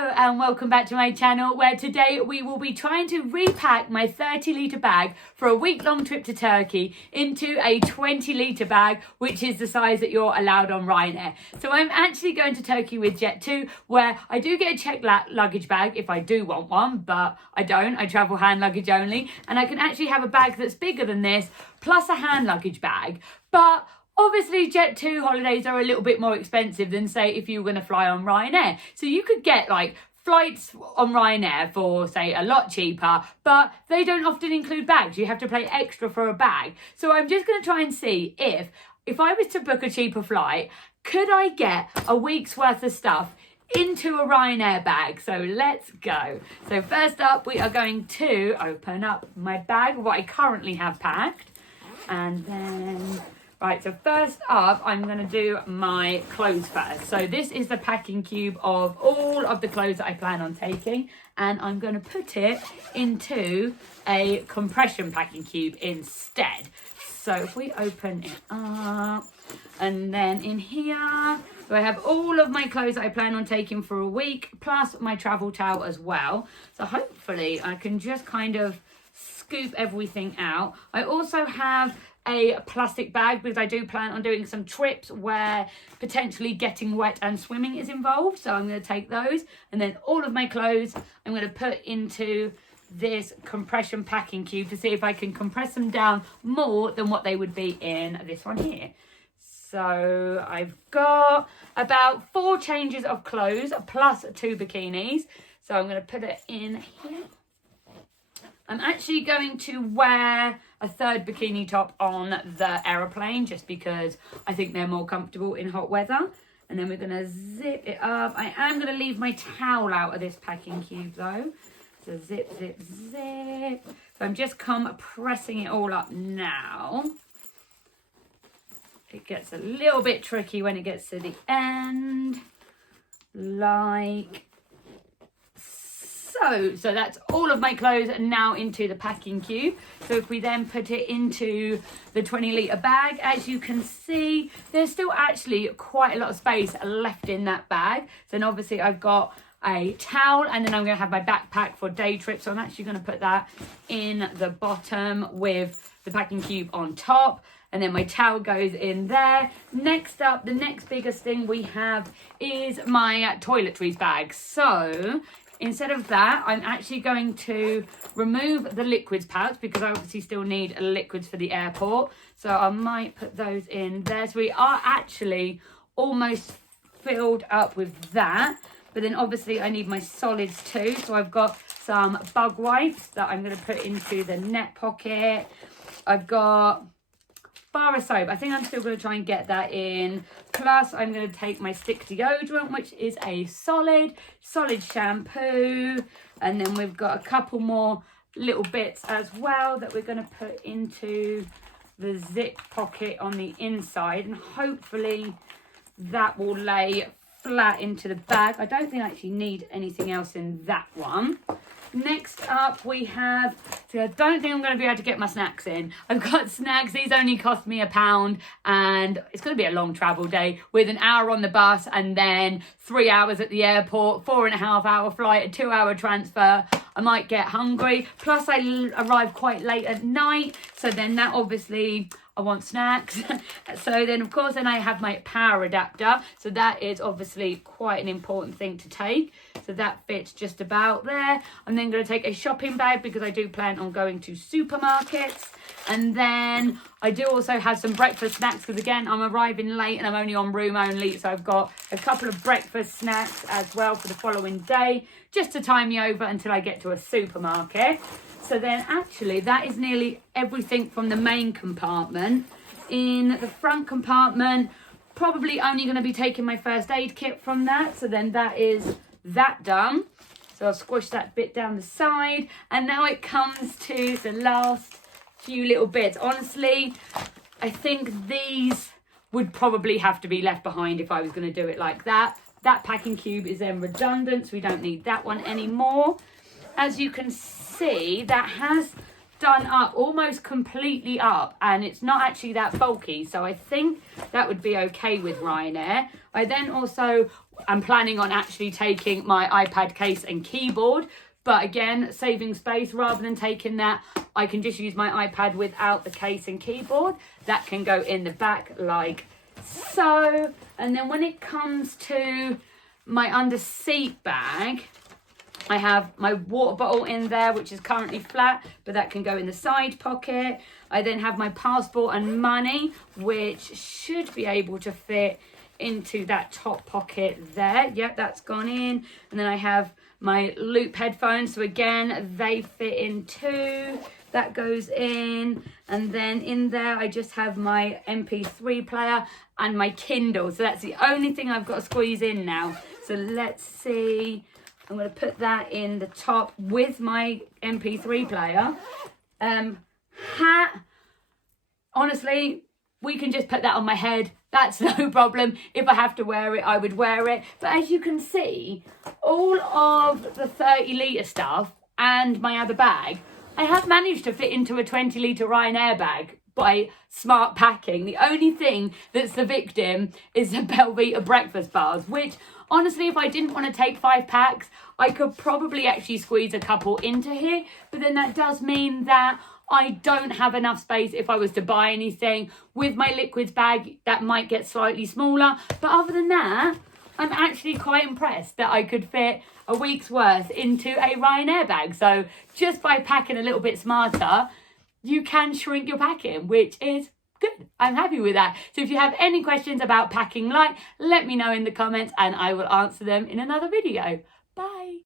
Hello and welcome back to my channel, where today we will be trying to repack my 30-litre bag for a week-long trip to Turkey into a 20-litre bag, which is the size that you're allowed on Ryanair. So I'm actually going to Turkey with Jet2, where I do get a checked luggage bag if I do want one, but I don't. I travel hand luggage only, and I can actually have a bag that's bigger than this, plus a hand luggage bag. But obviously, Jet2 holidays are a little bit more expensive than, say, if you were going to fly on Ryanair. So you could get, like, flights on Ryanair for, say, a lot cheaper, but they don't often include bags. You have to pay extra for a bag. So I'm just going to try and see if I was to book a cheaper flight, could I get a week's worth of stuff into a Ryanair bag? So let's go. So first up, we are going to open up my bag, what I currently have packed, and then... Right, so first up, I'm going to do my clothes first. So this is the packing cube of all of the clothes that I plan on taking, and I'm going to put it into a compression packing cube instead. So if we open it up, and then in here, I have all of my clothes that I plan on taking for a week, plus my travel towel as well. So hopefully I can just kind of scoop everything out. I also have a plastic bag because I do plan on doing some trips where potentially getting wet and swimming is involved. So I'm going to take those, and then all of my clothes I'm going to put into this compression packing cube to see if I can compress them down more than what they would be in this one here. So I've got about 4 changes of clothes plus 2 bikinis. So I'm going to put it in here. I'm actually going to wear a 3rd bikini top on the aeroplane just because I think they're more comfortable in hot weather. And then we're going to zip it up. I am going to leave my towel out of this packing cube though. So zip, zip, zip. So I'm just compressing it all up now. It gets a little bit tricky when it gets to the end. Like so that's all of my clothes now into the packing cube. So if we then put it into the 20-litre bag, as you can see, there's still actually quite a lot of space left in that bag. So then obviously I've got a towel, and then I'm going to have my backpack for day trips. So I'm actually going to put that in the bottom with the packing cube on top. And then my towel goes in there. Next up, the next biggest thing we have is my toiletries bag. So instead of that, I'm actually going to remove the liquids pouch because I obviously still need liquids for the airport. So I might put those in there. So we are actually almost filled up with that. But then obviously I need my solids too. So I've got some bug wipes that I'm going to put into the net pocket. I've got bar of soap. I think I'm still going to try and get that in. Plus, I'm going to take my stick deodorant, which is a solid shampoo. And then we've got a couple more little bits as well that we're going to put into the zip pocket on the inside. And hopefully that will lay flat into the bag. I don't think I actually need anything else in that one. Next up we have, so I don't think I'm going to be able to get my snacks in. I've got snacks, these only cost me £1, and it's going to be a long travel day with an hour on the bus and then 3 hours at the airport, 4.5-hour flight, a 2-hour transfer. I might get hungry, plus I arrive quite late at night, so then that obviously, I want snacks. So then of course then I have my power adapter, so that is obviously quite an important thing to take. So that fits just about there. I'm then going to take a shopping bag because I do plan on going to supermarkets. And then I do also have some breakfast snacks because again I'm arriving late and I'm only on room only, so I've got a couple of breakfast snacks as well for the following day just to tie me over until I get to a supermarket. So then actually that is nearly everything from the main compartment. In the front compartment, probably only going to be taking my first aid kit from that. So then that is that done. So I'll squish that bit down the side. And now it comes to the last few little bits. Honestly, I think these would probably have to be left behind if I was going to do it like that. That packing cube is then redundant, so we don't need that one anymore. As you can see, that has done up, almost completely up, and it's not actually that bulky, so I think that would be okay with Ryanair. I then also am planning on actually taking my iPad case and keyboard, but again, saving space, rather than taking that, I can just use my iPad without the case and keyboard. That can go in the back like so. And then when it comes to my under-seat bag, I have my water bottle in there, which is currently flat, but that can go in the side pocket. I then have my passport and money, which should be able to fit into that top pocket there. Yep, that's gone in. And then I have my loop headphones, so again, they fit in too. That goes in. And then in there, I just have my MP3 player and my Kindle. So that's the only thing I've got to squeeze in now. So let's see. I'm going to put that in the top with my MP3 player. Hat, honestly, we can just put that on my head. That's no problem. If I have to wear it, I would wear it. But as you can see, all of the 30-litre stuff and my other bag, I have managed to fit into a 20-litre Ryanair bag by smart packing. The only thing that's the victim is the Belvita breakfast bars, which honestly, if I didn't want to take 5 packs, I could probably actually squeeze a couple into here. But then that does mean that I don't have enough space if I was to buy anything. With my liquids bag, that might get slightly smaller. But other than that, I'm actually quite impressed that I could fit a week's worth into a Ryanair bag. So just by packing a little bit smarter, you can shrink your packing, which is good. I'm happy with that. So if you have any questions about packing light, let me know in the comments and I will answer them in another video. Bye.